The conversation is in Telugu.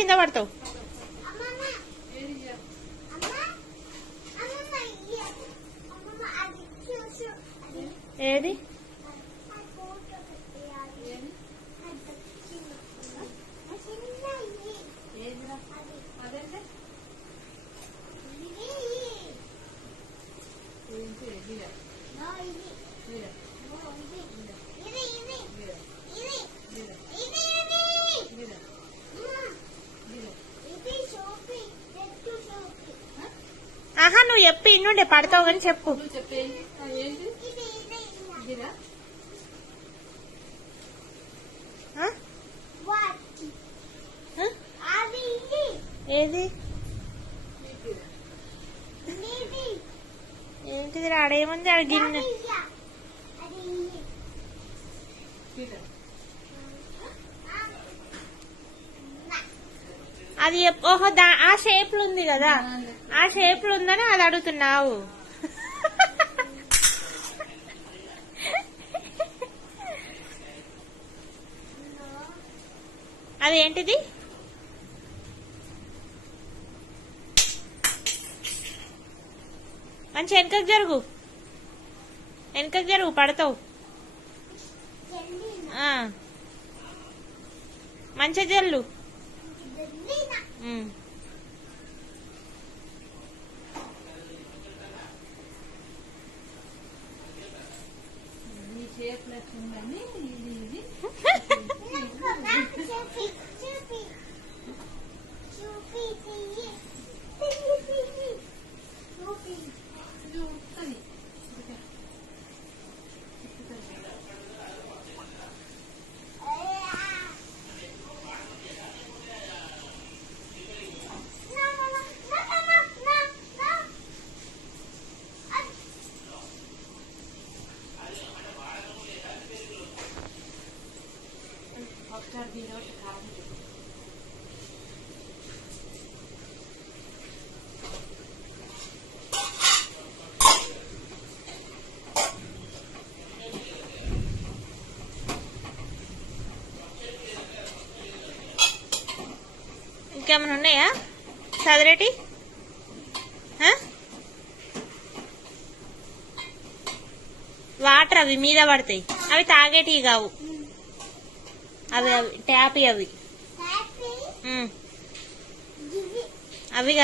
కింద పడతావు. ఏది ఆహా నువ్వు చెప్పి ఇన్నుండే పడతావు కానీ చెప్పు. ఏది ఏంటిది ఆడేముంది ఆడ గిన్నె అది ఓహో ఆ షేప్ లో ఉంది కదా, ఆ షేప్ లో ఉందని అది అడుగుతున్నావు. అది ఏంటిది మంచి వెనకకు జరుగు, వెనకకు జరుగు పడతావు. మంచిగా జల్లు. ఇంకేమైనా ఉన్నాయా చదిరేటి? వాటర్ అవి మీద పడతాయి, అవి తాగేటివి కావు, అవి ట్యాప్ అవి అవి కావు.